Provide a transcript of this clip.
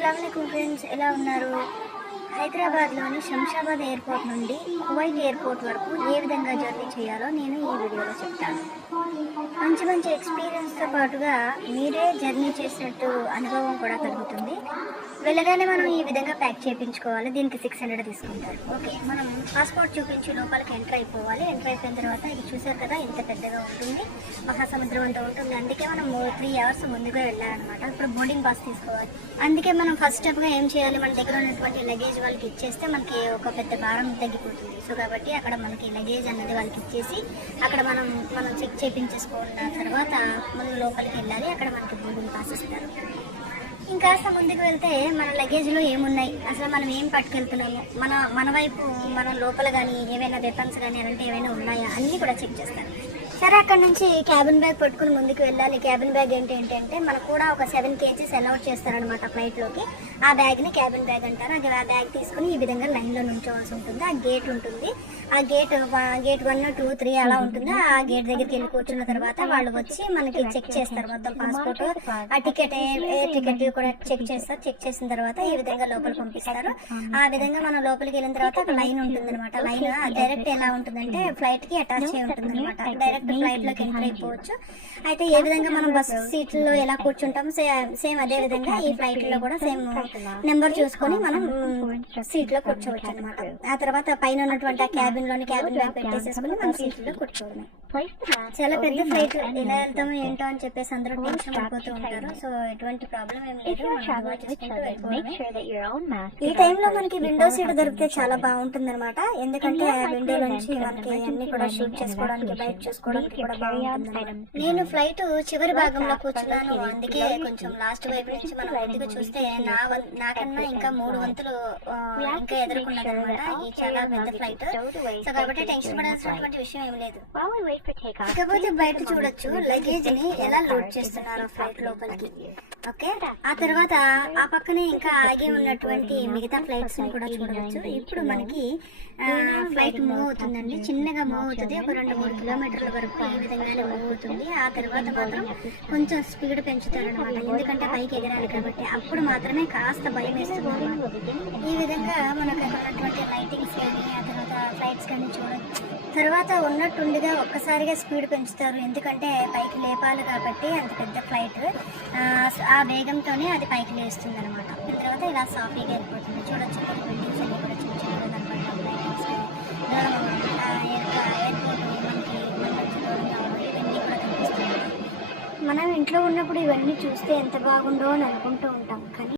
అస్సలాము అలైకుం ఫ్రెండ్స్, ఎలా ఉన్నారు? హైదరాబాద్లోని శంషాబాద్ ఎయిర్పోర్ట్ నుండి కువైట్ ఎయిర్పోర్ట్ వరకు ఏ విధంగా జర్నీ చేయాలో నేను ఈ వీడియోలో చెప్తాను. మంచి మంచి ఎక్స్పీరియన్స్తో పాటుగా మీరే జర్నీ చేసినట్టు అనుభవం కూడా కలుగుతుంది. వెళ్ళగానే మనం ఈ విధంగా ప్యాక్ చేయించుకోవాలి. దీనికి 600 తీసుకుంటారు. ఓకే, మనం పాస్పోర్ట్ చూపించి లోపలికి ఎంటర్ అయిపోవాలి. ఎంటర్ అయిపోయిన తర్వాత ఇది చూసారు కదా, ఇంత పెద్దగా ఉంటుంది, మహాసముద్రం అంతా ఉంటుంది. అందుకే మనం 3 అవర్స్ ముందుగా వెళ్ళాలన్నమాట. ఇప్పుడు బోర్డింగ్ పాస్ తీసుకోవాలి. అందుకే మనం ఫస్ట్ స్టెప్గా ఏం చేయాలి, మన దగ్గర ఉన్నటువంటి లగేజ్ వాళ్ళకి ఇచ్చేస్తే మనకి ఒక పెద్ద భారం తగ్గిపోతుంది. సో కాబట్టి అక్కడ మనకి లగేజ్ అన్నది వాళ్ళకి ఇచ్చేసి అక్కడ మనం చెక్ చేయించేసుకున్న తర్వాత మనం లోపలికి వెళ్ళాలి. అక్కడ మనకి బోర్డింగ్ పాస్ ఇస్తారు. ఇంకాస్త ముందుకు వెళ్తే మన లగేజ్లో ఏమున్నాయి, అసలు మనం ఏం పట్టుకెళ్తున్నాము, మన వైపు మన లోపల కానీ ఏవైనా వెపన్స్ కానీ అలాంటి ఏవైనా ఉన్నాయా అన్నీ కూడా చెక్ చేస్తారు. సరే, అక్కడ నుంచి క్యాబిన్ బ్యాగ్ పట్టుకుని ముందుకు వెళ్ళాలి. క్యాబిన్ బ్యాగ్ ఏంటంటే మనకు కూడా ఒక 7 kgs అలౌట్ చేస్తారనమాట ఫ్లైట్లోకి. ఆ బ్యాగ్ని క్యాబిన్ బ్యాగ్ అంటారు. ఆ బ్యాగ్ తీసుకుని ఈ విధంగా లైన్లో నుంచోవాల్సి ఉంటుంది. ఆ గేట్ ఉంటుంది. ఆ గేట్ 1, 2, 3 అలా ఉంటుంది. ఆ గేట్ దగ్గరికి వెళ్ళి కూర్చున్న తర్వాత వాళ్ళు వచ్చి మనకి చెక్ చేస్తారు మొత్తం పాస్పోర్ట్, ఆ టికెట్, ఎయిర్ టికెట్ కూడా చెక్ చేస్తారు. చెక్ చేసిన తర్వాత ఈ విధంగా లోపలికి పంపిస్తారు. ఆ విధంగా మనం లోపలికి వెళ్ళిన తర్వాత ఒక లైన్ ఉంటుంది అనమాట. లైన్ డైరెక్ట్ ఎలా ఉంటుందంటే ఫ్లైట్ కి అటాచ్ అయి ఉంటుంది అనమాట. డైరెక్ట్ ఫ్లైట్ లోకి ఎంటర్ అయిపోవచ్చు. అయితే ఏ విధంగా మనం బస్ సీట్లో ఎలా కూర్చుంటాం సేమ్ అదే విధంగా ఈ ఫ్లైట్ లో కూడా సేమ్ నెంబర్ చూసుకొని మనం సీట్ లో కూర్చోవచ్చు అనమాట. ఆ తర్వాత పైన ఉన్నటువంటి క్యాబిన్ బ్యాగ్ పెట్టేసేసుకుని మనం సీట్ లో కూర్చోవడమే. చాలా పెద్ద ఫ్లైట్, ఎలా వెళ్తామో ఏంటో అని చెప్పేసి అందరూ టెన్షన్ పడిపోతూ ఉంటారు. సో ఎటువంటి ప్రాబ్లం ఏం లేదు, ఈ టైంలో మనకి విండో సీట్ దొరికితే చాలా బాగుంటుంది అనమాట. ఎందుకంటే విండో నుంచి మనకి అన్ని కూడా షూట్ చేసుకోవడానికి, బయట చూసుకోవడానికి కూడా బాగుంటుంది. నేను ఫ్లైట్ చివరి భాగంలో కూర్చున్నాను. అందుకే కొంచెం లాస్ట్ వైపు నుంచి మనం ముందుకు చూస్తే నాకన్నా ఇంకా 3 వంతులు ఇంకా ఎదుర్కొన్నది అనమాట. ఈ చాలా పెద్ద ఫ్లైట్. సో కాబట్టి టెన్షన్ పడాల్సినటువంటి విషయం ఏం లేదు. ఇకపోతే బయట చూడొచ్చు లగేజ్ ని ఎలా లోడ్ చేస్తున్నారు ఫ్లైట్ లోపలికి. ఓకే, ఆ తర్వాత ఆ పక్కనే ఇంకా ఆగి ఉన్నటువంటి మిగతా ఫ్లైట్స్ ని కూడా చూడవచ్చు. ఇప్పుడు మనకి ఫ్లైట్ మూవ్ అవుతుందండి. చిన్నగా మూవ్ అవుతుంది. ఒక 2-3 కిలోమీటర్ల వరకు ఈ విధంగానే మూవ్ అవుతుంది. ఆ తర్వాత మాత్రం కొంచెం స్పీడ్ పెంచుతారనమాట. ఎందుకంటే పైకి ఎగరాలి కాబట్టి. అప్పుడు మాత్రమే కాస్త భయం వేస్తుంది. ఈ విధంగా మనకు ఉన్నటువంటి లైటింగ్స్ కానీ ఆ తర్వాత ఫ్లైట్స్ కానీ చూడవచ్చు. తర్వాత ఉన్నట్టుండిగా ఒక్కసారిగా స్పీడ్ పెంచుతారు. ఎందుకంటే పైకి లేపాలి కాబట్టి, అంత పెద్ద ఫ్లైట్ ఆ వేగంతోనే అది పైకి లేస్తుంది అనమాట. తర్వాత ఇలా సాఫీగా వెళ్ళిపోతుంది. చూడొచ్చు బిల్డింగ్స్ అన్ని కూడా చిన్న చిన్నగా కనపడతాం. లైటింగ్స్ ఎయిర్పోర్ట్ మనకి ఇవన్నీ కూడా కనిపిస్తుంది. మనం ఇంట్లో ఉన్నప్పుడు ఇవన్నీ చూస్తే ఎంత బాగుండో అని అనుకుంటూ ఉంటాం. కానీ